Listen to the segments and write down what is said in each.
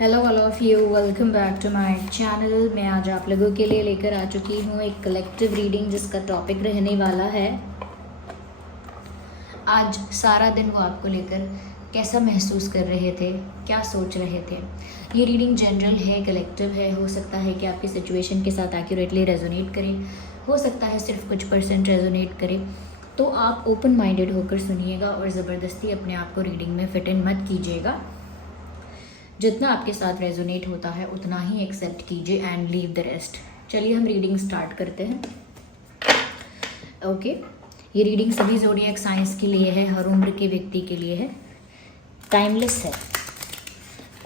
Hello all of you, welcome back to my channel. मैं आज आप लोगों के लिए लेकर आ चुकी हूँ एक कलेक्टिव रीडिंग जिसका टॉपिक रहने वाला है आज सारा दिन वो आपको लेकर कैसा महसूस कर रहे थे, क्या सोच रहे थे। ये रीडिंग जनरल है, कलेक्टिव है। हो सकता है कि आपकी सिचुएशन के साथ एक्यूरेटली रेजोनेट करे, हो सकता है सिर्फ कुछ % रेजोनेट करे। तो आप ओपन माइंडेड होकर सुनिएगा और ज़बरदस्ती अपने आप को रीडिंग में फिट इन मत कीजिएगा। जितना आपके साथ रेजोनेट होता है उतना ही एक्सेप्ट कीजिए एंड लीव द रेस्ट। चलिए हम रीडिंग स्टार्ट करते हैं। ओके, ये रीडिंग सभी ज़ोडिएक साइंस के लिए है, हर उम्र के व्यक्ति के लिए है, टाइमलेस है।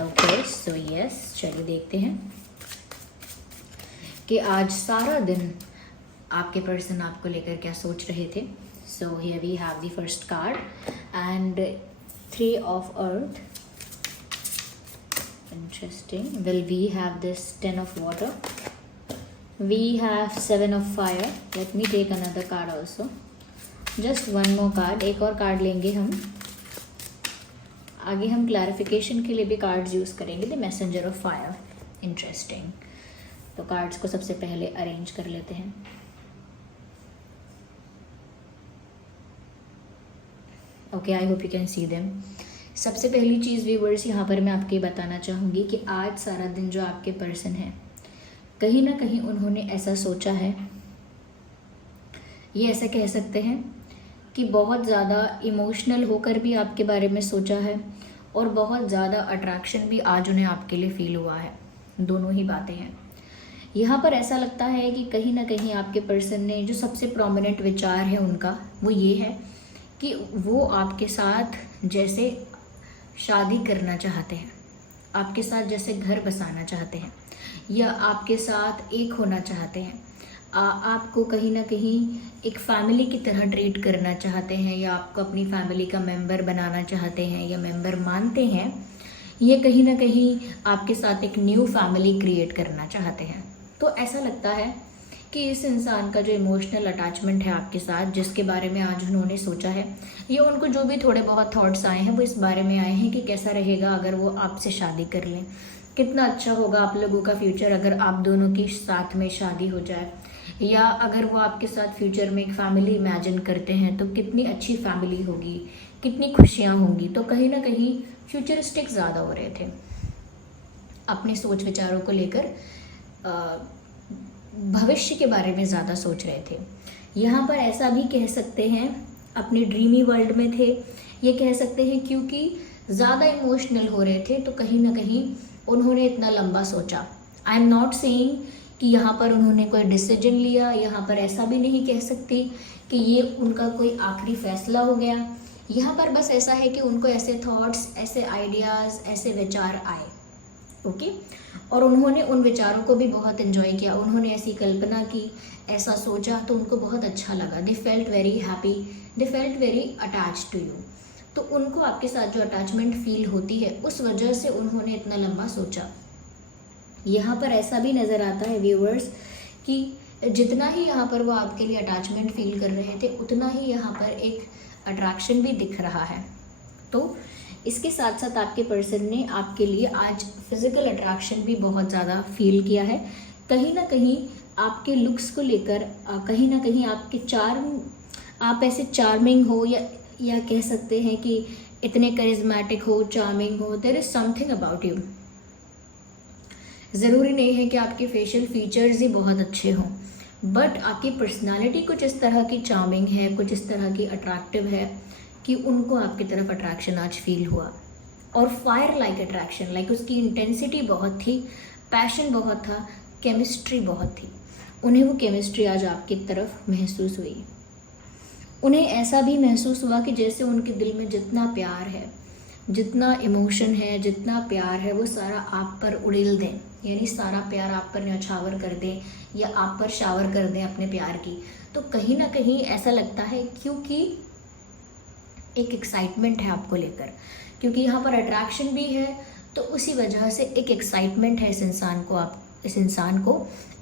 ओके सो यस, चलिए देखते हैं कि आज सारा दिन आपके पर्सन आपको लेकर क्या सोच रहे थे। So here we have the first card and 3 of earth. Interesting. Well, we have this 10 of water. We have 7 of fire. Let me take another card also. Just one more card. एक और card लेंगे हम। आगे हम clarification के लिए भी cards use करेंगे। The messenger of fire. Interesting. तो कार्ड्स को सबसे पहले अरेंज कर लेते हैं। Okay, I hope you can see them. सबसे पहली चीज़ व्यूवर्स यहाँ पर मैं आपको बताना चाहूँगी कि आज सारा दिन जो आपके पर्सन है, कहीं ना कहीं उन्होंने ऐसा सोचा है, ये ऐसा कह सकते हैं कि बहुत ज़्यादा इमोशनल होकर भी आपके बारे में सोचा है और बहुत ज़्यादा अट्रैक्शन भी आज उन्हें आपके लिए फील हुआ है। दोनों ही बातें हैं यहाँ पर। ऐसा लगता है कि कहीं ना कहीं आपके पर्सन ने जो सबसे प्रोमिनेंट विचार है उनका वो ये है कि वो आपके साथ जैसे शादी करना चाहते हैं, आपके साथ जैसे घर बसाना चाहते हैं, या आपके साथ एक होना चाहते हैं, आपको कहीं ना कहीं एक फैमिली की तरह ट्रीट करना चाहते हैं, या आपको अपनी फैमिली का मेंबर बनाना चाहते हैं या मेंबर मानते हैं। ये कहीं ना कहीं आपके साथ एक न्यू फैमिली क्रिएट करना चाहते हैं। तो ऐसा लगता है कि इस इंसान का जो इमोशनल अटैचमेंट है आपके साथ, जिसके बारे में आज उन्होंने सोचा है, ये उनको जो भी थोड़े बहुत थॉट्स आए हैं वो इस बारे में आए हैं कि कैसा रहेगा अगर वो आपसे शादी कर लें, कितना अच्छा होगा आप लोगों का फ्यूचर अगर आप दोनों की साथ में शादी हो जाए, या अगर वो आपके साथ फ्यूचर में एक फैमिली इमेजिन करते हैं तो कितनी अच्छी फैमिली होगी, कितनी खुशियाँ होंगी। तो कहीं ना कहीं फ्यूचरिस्टिक ज़्यादा हो रहे थे, अपने सोच विचारों को लेकर भविष्य के बारे में ज़्यादा सोच रहे थे। यहाँ पर ऐसा भी कह सकते हैं अपने ड्रीमी वर्ल्ड में थे, ये कह सकते हैं क्योंकि ज़्यादा इमोशनल हो रहे थे तो कहीं ना कहीं उन्होंने इतना लंबा सोचा। आई एम नॉट सेइंग कि यहाँ पर उन्होंने कोई डिसीजन लिया, यहाँ पर ऐसा भी नहीं कह सकती कि ये उनका कोई आखिरी फैसला हो गया। यहाँ पर बस ऐसा है कि उनको ऐसे थॉट्स, ऐसे आइडियाज़, ऐसे विचार आए। ओके, और उन्होंने उन विचारों को भी बहुत एंजॉय किया। उन्होंने ऐसी कल्पना की, ऐसा सोचा तो उनको बहुत अच्छा लगा। They felt very happy, they felt very attach to you. तो उनको आपके साथ जो अटैचमेंट फील होती है उस वजह से उन्होंने इतना लंबा सोचा। यहाँ पर ऐसा भी नज़र आता है व्यूअर्स कि जितना ही यहाँ पर वो आपके लिए अटैचमेंट फील कर रहे थे उतना ही यहाँ पर एक अट्रैक्शन भी दिख रहा है। तो इसके साथ साथ आपके पर्सन ने आपके लिए आज फिज़िकल अट्रैक्शन भी बहुत ज़्यादा फील किया है। कहीं ना कहीं आपके लुक्स को लेकर, कहीं ना कहीं आपके चार्म, आप ऐसे चार्मिंग हो, या कह सकते हैं कि इतने करिज्मेटिक हो, चार्मिंग हो। There is something about you. ज़रूरी नहीं है कि आपके फेशियल फीचर्स ही बहुत अच्छे हों, बट आपकी पर्सनालिटी कुछ इस तरह की चार्मिंग है, कुछ इस तरह की अट्रैक्टिव है कि उनको आपकी तरफ अट्रैक्शन आज फील हुआ। और फायर लाइक अट्रैक्शन, लाइक उसकी इंटेंसिटी बहुत थी, पैशन बहुत था, केमिस्ट्री बहुत थी। उन्हें वो केमिस्ट्री आज आपकी तरफ महसूस हुई। उन्हें ऐसा भी महसूस हुआ कि जैसे उनके दिल में जितना प्यार है, जितना इमोशन है, जितना प्यार है, वो सारा आप पर उड़ेल दें, यानी सारा प्यार आप पर न्यौछावर कर दें या आप पर शावर कर दें अपने प्यार की। तो कहीं ना कहीं ऐसा लगता है क्योंकि एक एक्साइटमेंट है आपको लेकर, क्योंकि यहाँ पर अट्रैक्शन भी है तो उसी वजह से एक एक्साइटमेंट है इस इंसान को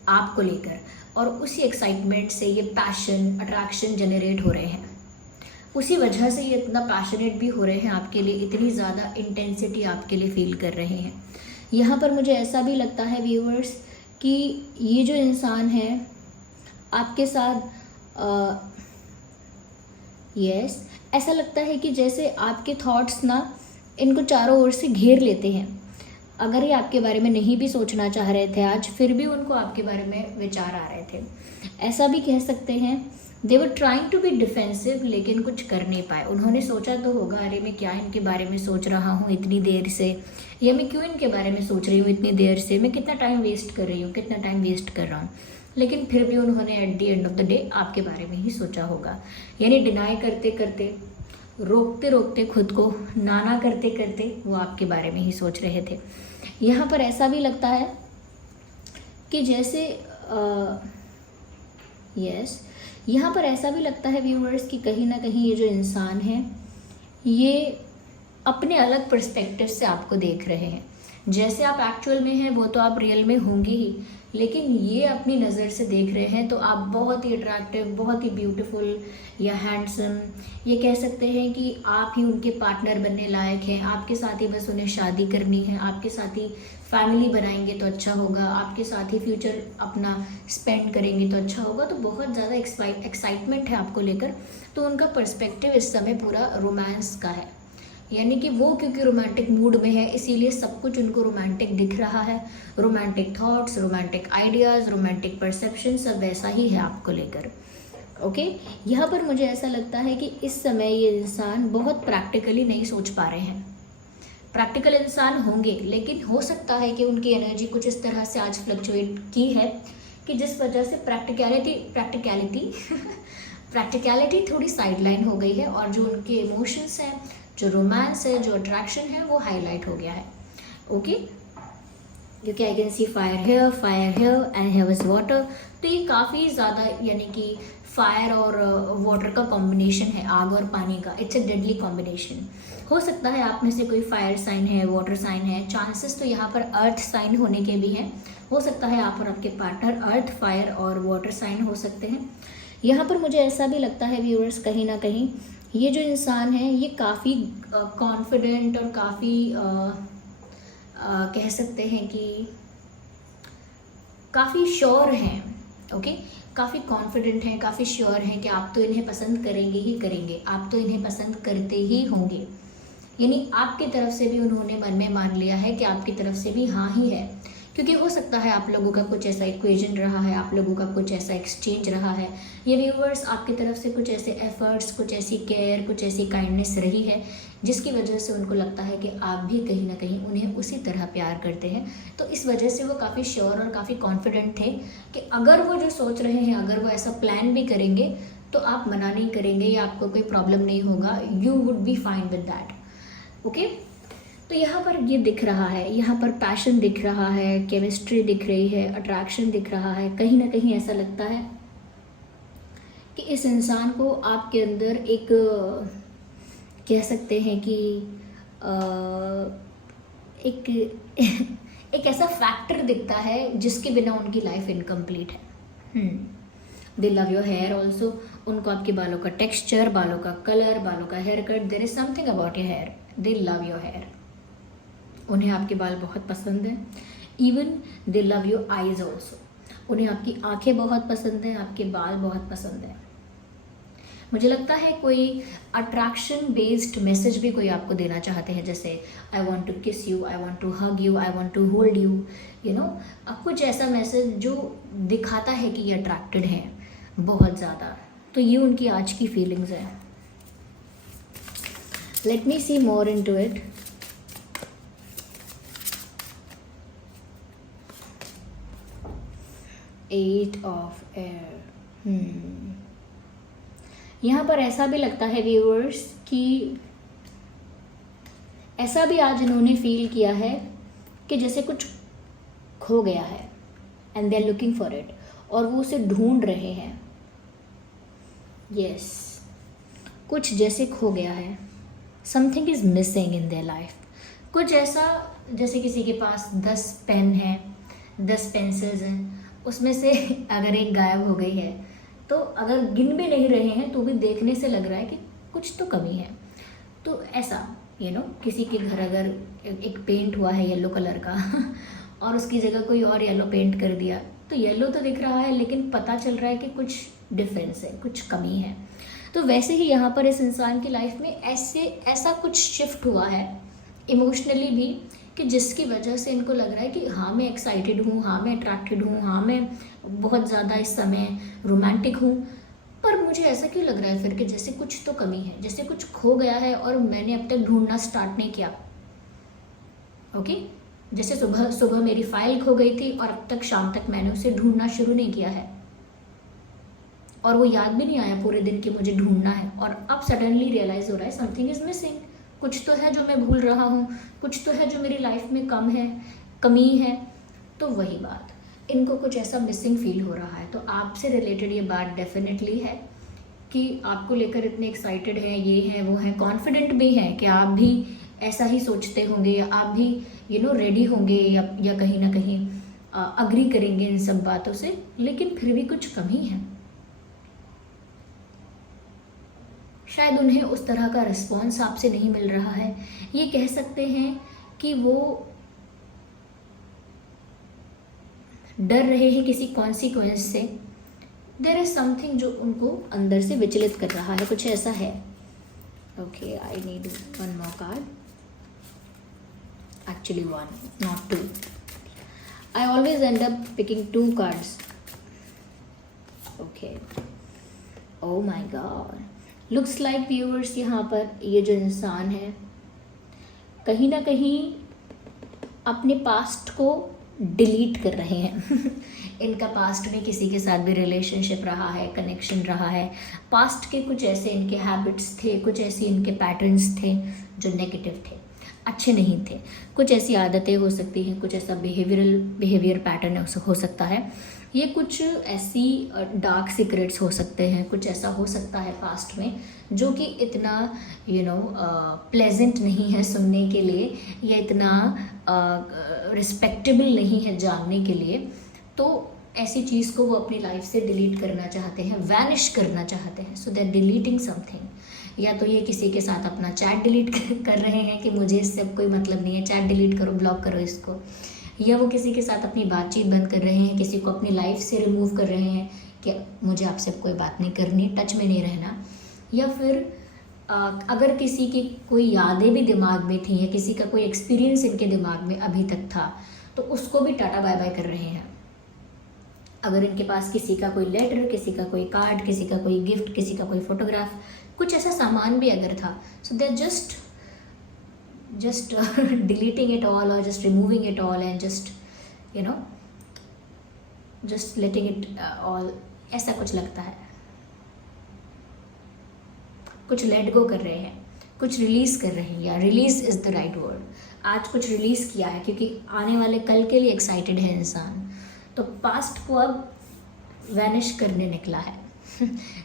आपको लेकर, और उसी एक्साइटमेंट से ये पैशन, अट्रैक्शन जनरेट हो रहे हैं। उसी वजह से ये इतना पैशनेट भी हो रहे हैं आपके लिए, इतनी ज़्यादा इंटेंसिटी आपके लिए फील कर रहे हैं। यहाँ पर मुझे ऐसा भी लगता है व्यूअर्स कि ये जो इंसान है आपके साथ यस ऐसा लगता है कि जैसे आपके थॉट्स ना इनको चारों ओर से घेर लेते हैं। अगर ये आपके बारे में नहीं भी सोचना चाह रहे थे आज, फिर भी उनको आपके बारे में विचार आ रहे थे। ऐसा भी कह सकते हैं they were trying to be defensive, लेकिन कुछ कर नहीं पाए। उन्होंने सोचा तो होगा, अरे मैं क्या इनके बारे में सोच रहा हूँ इतनी देर से, या मैं क्यों इनके बारे में सोच रही हूँ इतनी देर से, मैं कितना टाइम वेस्ट कर रही हूँ, कितना टाइम वेस्ट कर रहा हूँ। लेकिन फिर भी उन्होंने at the end of the day आपके बारे में ही सोचा होगा। यानी डिनाई करते करते, रोकते रोकते खुद को, नाना करते करते वो आपके बारे में ही सोच रहे थे। यहाँ पर ऐसा भी लगता है कि जैसे यस यहाँ पर ऐसा भी लगता है व्यूअर्स कि कहीं ना कहीं ये जो इंसान है ये अपने अलग पर्सपेक्टिव से आपको देख रहे हैं। जैसे आप एक्चुअल में हैं वो तो आप रियल में होंगे ही, लेकिन ये अपनी नज़र से देख रहे हैं तो आप बहुत ही अट्रैक्टिव, बहुत ही ब्यूटीफुल या हैंडसम, ये कह सकते हैं कि आप ही उनके पार्टनर बनने लायक हैं। आपके साथ ही बस उन्हें शादी करनी है, आपके साथ ही फैमिली बनाएंगे तो अच्छा होगा, आपके साथ ही फ्यूचर अपना स्पेंड करेंगे तो अच्छा होगा। तो बहुत ज़्यादा एक्साइटमेंट है आपको लेकर। तो उनका पर्सपेक्टिव इस समय पूरा रोमांस का है, यानी कि वो क्योंकि रोमांटिक मूड में है इसीलिए सब कुछ उनको रोमांटिक दिख रहा है। Romantic thoughts, romantic ideas, romantic perception सब वैसा ही है आपको लेकर। ओके, यहाँ पर मुझे ऐसा लगता है कि इस समय ये इंसान बहुत प्रैक्टिकली नहीं सोच पा रहे हैं। प्रैक्टिकल इंसान होंगे, लेकिन हो सकता है कि उनकी एनर्जी कुछ इस तरह से आज फ्लक्चुएट की है कि जिस वजह से प्रैक्टिकलिटी थोड़ी साइडलाइन हो गई है, और जो उनके इमोशंस हैं, जो रोमांस है, जो अट्रैक्शन है, वो हाईलाइट हो गया है। ओके, क्योंकि I can see fire here and here is water. तो ये काफ़ी ज़्यादा, यानी कि फायर और वाटर का कॉम्बिनेशन है, आग और पानी का। It's a deadly combination. हो सकता है आप में से कोई फायर साइन है, वाटर साइन है, चांसेस तो यहाँ पर अर्थ साइन होने के भी हैं। हो सकता है आप और आपके पार्टनर अर्थ, फायर और वाटर साइन हो सकते हैं। यहाँ पर मुझे ऐसा भी लगता है व्यूअर्स, कहीं ना कहीं ये जो इंसान है ये काफ़ी कॉन्फिडेंट और काफ़ी कह सकते हैं कि काफ़ी श्योर हैं। ओके, काफ़ी कॉन्फिडेंट हैं, काफ़ी श्योर हैं कि आप तो इन्हें पसंद करेंगे ही करेंगे, आप तो इन्हें पसंद करते ही होंगे। यानी आपकी तरफ से भी उन्होंने मन में मान लिया है कि आपकी तरफ से भी हाँ ही है, क्योंकि हो सकता है आप लोगों का कुछ ऐसा इक्वेशन रहा है, आप लोगों का कुछ ऐसा एक्सचेंज रहा है। ये व्यूअर्स आपकी तरफ से कुछ ऐसे एफर्ट्स, कुछ ऐसी केयर, कुछ ऐसी काइंडनेस रही है जिसकी वजह से उनको लगता है कि आप भी कहीं ना कहीं उन्हें उसी तरह प्यार करते हैं। तो इस वजह से वो काफ़ी श्योर और काफ़ी कॉन्फिडेंट थे कि अगर वो जो सोच रहे हैं, अगर वो ऐसा प्लान भी करेंगे तो आप मना नहीं करेंगे या आपको कोई प्रॉब्लम नहीं होगा, you would be fine with that. Okay, तो यहाँ पर ये दिख रहा है, यहाँ पर पैशन दिख रहा है, केमिस्ट्री दिख रही है, अट्रैक्शन दिख रहा है। कहीं ना कहीं ऐसा लगता है कि इस इंसान को आपके अंदर एक कह सकते हैं कि एक एक ऐसा फैक्टर दिखता है जिसके बिना उनकी लाइफ इनकम्प्लीट है। They love your hair also. उनको आपके बालों का टेक्स्चर, बालों का कलर, बालों का haircut, there is something about your hair, they love your hair. उन्हें आपके बाल बहुत पसंद हैं। Even they love your eyes also. उन्हें आपकी आंखें बहुत पसंद हैं, आपके बाल बहुत पसंद हैं। मुझे लगता है कोई अट्रैक्शन बेस्ड मैसेज भी कोई आपको देना चाहते हैं, जैसे I want to kiss you, I want to hug you, I want to hold you, you know, कुछ ऐसा मैसेज जो दिखाता है कि ये अट्रैक्टेड है बहुत ज़्यादा। तो ये उनकी आज की फीलिंग्स है। Let me see more into it. Eight of air. यहाँ पर ऐसा भी लगता है व्यूअर्स कि ऐसा भी आज इन्होंने फील किया है कि जैसे कुछ खो गया है and they are looking for it, और वो उसे ढूंढ रहे हैं। यस, कुछ जैसे खो गया है, something is missing in their life. कुछ ऐसा जैसे किसी के पास 10 पेन हैं, 10 पेंसिल्स हैं, उसमें से अगर एक गायब हो गई है तो अगर गिन भी नहीं रहे हैं तो भी देखने से लग रहा है कि कुछ तो कमी है। तो ऐसा किसी के घर अगर एक पेंट हुआ है येलो कलर का और उसकी जगह कोई और येलो पेंट कर दिया, तो येलो तो दिख रहा है लेकिन पता चल रहा है कि कुछ डिफरेंस है, कुछ कमी है। तो वैसे ही यहाँ पर इस इंसान की लाइफ में ऐसा कुछ शिफ्ट हुआ है इमोशनली भी, कि जिसकी वजह से इनको लग रहा है कि हाँ मैं एक्साइटेड हूँ, हाँ मैं अट्रैक्टेड हूँ, हाँ मैं बहुत ज़्यादा इस समय रोमांटिक हूँ, पर मुझे ऐसा क्यों लग रहा है फिर कि जैसे कुछ तो कमी है, जैसे कुछ खो गया है और मैंने अब तक ढूंढना स्टार्ट नहीं किया। ओके, जैसे सुबह सुबह मेरी फाइल खो गई थी और अब तक शाम तक मैंने उसे ढूंढना शुरू नहीं किया है, और वो याद भी नहीं आया पूरे दिन कि मुझे ढूंढना है, और अब सडनली रियलाइज़ हो रहा है समथिंग इज़ मिसिंग, कुछ तो है जो मैं भूल रहा हूँ, कुछ तो है जो मेरी लाइफ में कमी है। तो वही बात, इनको कुछ ऐसा मिसिंग फील हो रहा है। तो आपसे रिलेटेड ये बात डेफिनेटली है कि आपको लेकर इतने एक्साइटेड हैं, ये हैं वो हैं, कॉन्फिडेंट भी हैं कि आप भी ऐसा ही सोचते होंगे, या आप भी रेडी होंगे, या कहीं ना कहीं अग्री करेंगे इन सब बातों से, लेकिन फिर भी कुछ कमी है। शायद उन्हें उस तरह का रिस्पॉन्स आपसे नहीं मिल रहा है। ये कह सकते हैं कि वो डर रहे हैं किसी कॉन्सिक्वेंस से। देयर इज समथिंग जो उनको अंदर से विचलित कर रहा है, कुछ ऐसा है। Okay, I need one more card, actually one, not two. I always end up picking 2 cards. Okay, oh my god, looks like viewers, यहाँ पर ये जो इंसान है कहीं ना कहीं अपने पास्ट को डिलीट कर रहे हैं इनका पास्ट में किसी के साथ भी रिलेशनशिप रहा है, कनेक्शन रहा है, पास्ट के कुछ ऐसे इनके हैबिट्स थे, कुछ ऐसे इनके पैटर्न्स थे जो नेगेटिव थे, अच्छे नहीं थे। कुछ ऐसी आदतें हो सकती हैं, कुछ ऐसा बिहेवियर पैटर्न हो सकता है, ये कुछ ऐसी डार्क सीक्रेट्स हो सकते हैं, कुछ ऐसा हो सकता है पास्ट में जो कि इतना प्लेजेंट नहीं है सुनने के लिए, या इतना रिस्पेक्टेबल नहीं है जानने के लिए। तो ऐसी चीज़ को वो अपनी लाइफ से डिलीट करना चाहते हैं, वैनिश करना चाहते हैं। सो दे आर डिलीटिंग समथिंग। या तो ये किसी के साथ अपना चैट डिलीट कर रहे हैं कि मुझे इससे अब कोई मतलब नहीं है, चैट डिलीट करो, ब्लॉक करो इसको। या वो किसी के साथ अपनी बातचीत बंद कर रहे हैं, किसी को अपनी लाइफ से रिमूव कर रहे हैं कि मुझे आपसे कोई बात नहीं करनी, टच में नहीं रहना। या फिर अगर किसी की कोई यादें भी दिमाग में थी, या किसी का कोई एक्सपीरियंस इनके दिमाग में अभी तक था, तो उसको भी टाटा बाय बाय कर रहे हैं। अगर इनके पास किसी का कोई लेटर, किसी का कोई कार्ड, किसी का कोई गिफ्ट, किसी का कोई फोटोग्राफ, कुछ ऐसा सामान भी अगर था, so they just deleting it all, or just removing it all, and just letting it all, ऐसा कुछ लगता है। कुछ लेट गो कर रहे हैं, कुछ रिलीज कर रहे हैं, या release is the right word. आज कुछ रिलीज किया है क्योंकि आने वाले कल के लिए एक्साइटेड है इंसान। तो पास्ट को अब वैनिश करने निकला है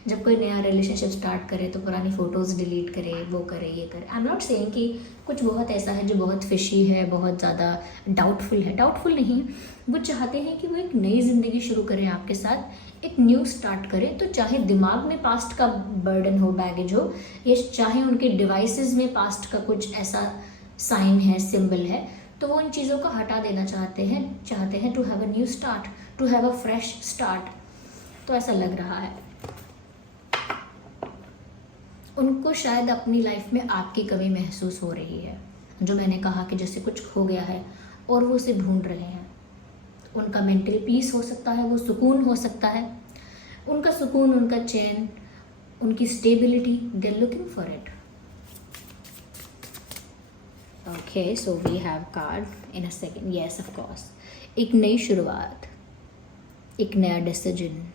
जब कोई नया रिलेशनशिप स्टार्ट करे तो पुरानी फ़ोटोज़ डिलीट करे, वो करे, ये करे। आई एम नॉट सेइंग कि कुछ बहुत ऐसा है जो बहुत फिशी है, बहुत ज़्यादा डाउटफुल है, डाउटफुल नहीं। वो चाहते हैं कि वो एक नई ज़िंदगी शुरू करें आपके साथ, एक न्यू स्टार्ट करें। तो चाहे दिमाग में पास्ट का बर्डन हो, बैगेज हो, या चाहे उनके डिवाइसेस में पास्ट का कुछ ऐसा साइन है, सिंबल है, तो वो इन चीज़ों को हटा देना चाहते हैं to have a new start, to have a fresh start. तो ऐसा लग रहा है उनको, शायद अपनी लाइफ में आपकी कमी महसूस हो रही है। जो मैंने कहा कि जैसे कुछ खो गया है और वो उसे ढूंढ रहे हैं। उनका मेंटल पीस हो सकता है, वो सुकून हो सकता है, उनका सुकून, उनका चैन, उनकी stability, they are looking for it. Okay, so we have card in a second, yes of course. एक नई शुरुआत, एक नया डिसीजन।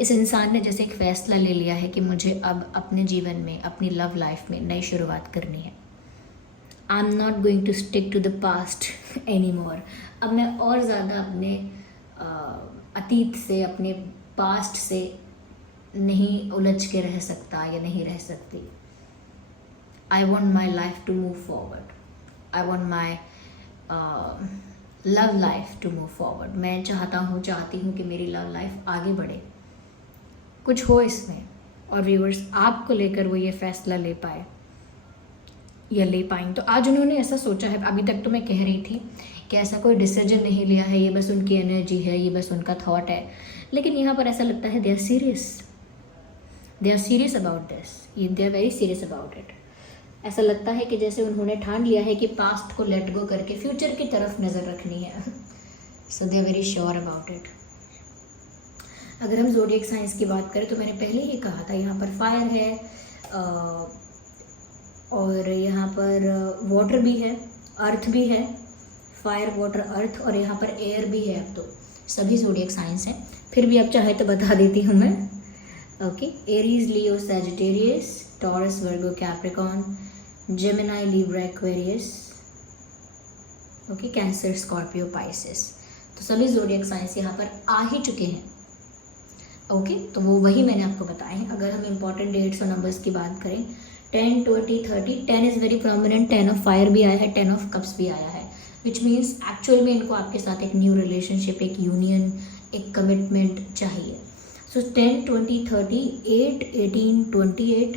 इस इंसान ने जैसे एक फ़ैसला ले लिया है कि मुझे अब अपने जीवन में, अपनी लव लाइफ में नई शुरुआत करनी है। I am not going to stick to the past anymore. अब मैं और ज़्यादा अपने अतीत से, अपने पास्ट से नहीं उलझ के रह सकता या नहीं रह सकती। I want my life to move forward, I want my love life to move forward. मैं चाहती हूँ कि मेरी लव लाइफ आगे बढ़े, कुछ हो इसमें। और व्यूअर्स, आपको लेकर वो ये फ़ैसला ले पाए। या ले पाएंगे। तो आज उन्होंने ऐसा सोचा है। अभी तक तो मैं कह रही थी कि ऐसा कोई डिसीजन नहीं लिया है, ये बस उनकी एनर्जी है, ये बस उनका थॉट है, लेकिन यहाँ पर ऐसा लगता है they are serious about this, they are very serious about it. ऐसा लगता है कि जैसे उन्होंने ठान लिया है कि पास्ट को लेट गो करके फ्यूचर की तरफ नज़र रखनी है। So they are very sure about it. अगर हम ज़ोडिएक साइंस की बात करें तो मैंने पहले ही कहा था, यहाँ पर फायर है और यहाँ पर वाटर भी है, अर्थ भी है, फायर वाटर अर्थ, और यहाँ पर एयर भी है। अब तो सभी ज़ोडिएक साइंस हैं, फिर भी अब चाहे तो बता देती हूँ मैं। Okay, Aries, Leo, Sagittarius, Taurus, Virgo, Capricorn, Gemini, Libra, Aquarius, okay, Cancer, Scorpio, Pisces. तो सभी ज़ोडिएक साइंस यहाँ पर आ ही चुके हैं। ओके, तो वो वही मैंने आपको बताए हैं। अगर हम इंपॉर्टेंट डेट्स और नंबर्स की बात करें, 10, 20, 30, 10 is very prominent, 10 of fire भी आया है, 10 ऑफ कप्स भी आया है, विच मीन्स एक्चुअल में इनको आपके साथ एक न्यू रिलेशनशिप, एक यूनियन, एक कमिटमेंट चाहिए। सो 10, 20, 30, 8, 18, 28,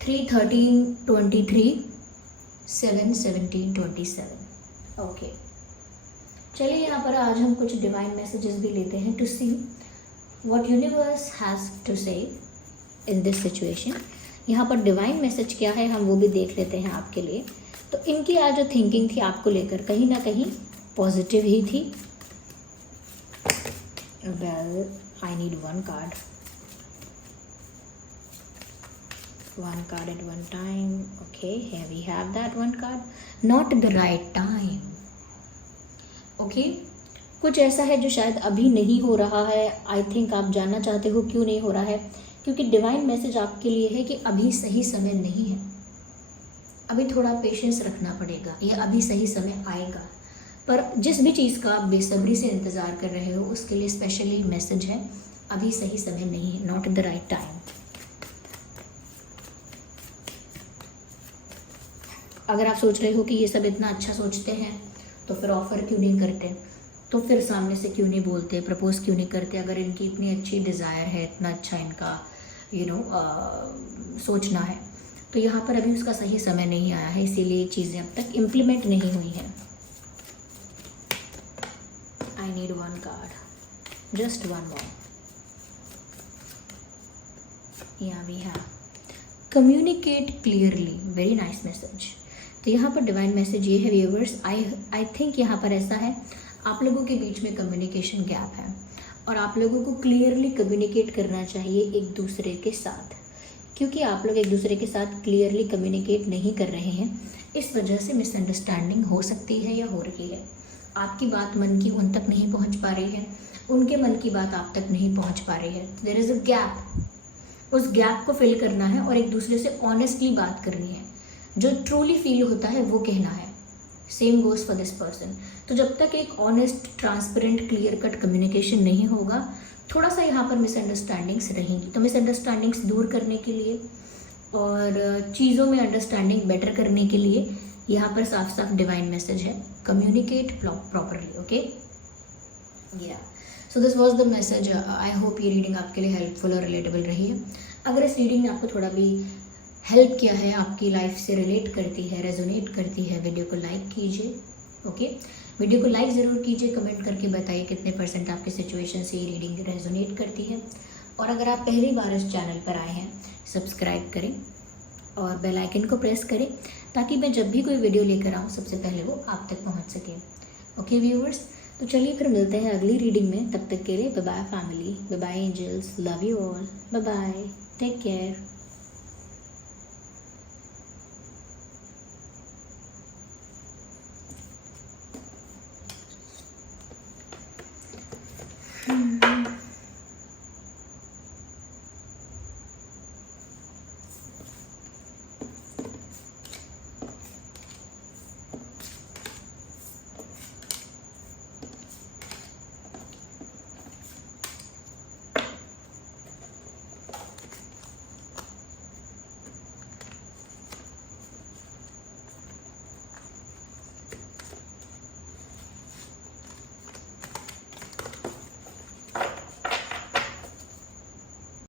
3, 13, 23, 7, 17, 27। ओके, चलिए यहाँ पर आज हम कुछ डिवाइन मैसेजेस भी लेते हैं to see what universe has to say in this situation. यहाँ पर डिवाइन मैसेज क्या है हम वो भी देख लेते हैं आपके लिए। तो इनकी आज जो थिंकिंग थी आपको लेकर कहीं ना कहीं पॉजिटिव ही थी। Well, I need one card at one time. Okay, here we have that one card. Not the right time. Okay, कुछ ऐसा है जो शायद अभी नहीं हो रहा है। आई थिंक आप जानना चाहते हो क्यों नहीं हो रहा है, क्योंकि डिवाइन मैसेज आपके लिए है कि अभी सही समय नहीं है, अभी थोड़ा पेशेंस रखना पड़ेगा, या अभी सही समय आएगा। पर जिस भी चीज़ का आप बेसब्री से इंतज़ार कर रहे हो उसके लिए स्पेशली मैसेज है, अभी सही समय नहीं है, नॉट द राइट टाइम। अगर आप सोच रहे हो कि ये सब इतना अच्छा सोचते हैं तो फिर ऑफ़र क्यों नहीं करते, तो फिर सामने से क्यों नहीं बोलते, प्रपोज क्यों नहीं करते, अगर इनकी इतनी अच्छी डिज़ायर है, इतना अच्छा इनका सोचना है, तो यहाँ पर अभी उसका सही समय नहीं आया है, इसीलिए चीज़ें अब तक इम्प्लीमेंट नहीं हुई हैं। I need one card, just one more. Yeah, we have communicate clearly, very nice message। तो यहाँ पर डिवाइन मैसेज ये है व्यूअर्स, आई थिंक यहाँ पर ऐसा है आप लोगों के बीच में कम्युनिकेशन गैप है और आप लोगों को क्लियरली कम्युनिकेट करना चाहिए एक दूसरे के साथ, क्योंकि आप लोग एक दूसरे के साथ क्लियरली कम्युनिकेट नहीं कर रहे हैं, इस वजह से मिसअंडरस्टैंडिंग हो सकती है या हो रही है। आपकी बात मन की उन तक नहीं पहुंच पा रही है, उनके मन की बात आप तक नहीं पहुंच पा रही है। देयर इज़ अ गैप, उस गैप को फिल करना है और एक दूसरे से ऑनेस्टली बात करनी है, जो ट्रूली फील होता है वो कहना है। Same goes for this person. तो जब तक एक honest, transparent, clear cut communication नहीं होगा, थोड़ा सा यहाँ पर मिसअंडरस्टैंडिंग्स रहेंगी। तो मिसअंडरस्टैंडिंग्स दूर करने के लिए और चीज़ों में अंडरस्टैंडिंग बेटर करने के लिए यहाँ पर साफ साफ डिवाइन मैसेज है, कम्युनिकेट प्रॉपरली। ओके, या so this was the message. I hope ये रीडिंग आपके लिए हेल्पफुल और रिलेटेबल रही है। अगर इस रीडिंग ने आपको थोड़ा भी हेल्प किया है, आपकी लाइफ से रिलेट करती है, रेजोनेट करती है, वीडियो को लाइक कीजिए। ओके, वीडियो को लाइक ज़रूर कीजिए, कमेंट करके बताइए कितने % आपकी सिचुएशन से ये रीडिंग रेजोनेट करती है। और अगर आप पहली बार इस चैनल पर आए हैं, सब्सक्राइब करें और बेल आइकन को प्रेस करें ताकि मैं जब भी कोई वीडियो लेकर आऊँ सबसे पहले वो आप तक पहुँच सके। ओके व्यूअर्स, तो चलिए फिर मिलते हैं अगली रीडिंग में। तब तक के लिए bye bye family, bye bye angels, love you all, bye bye, take care.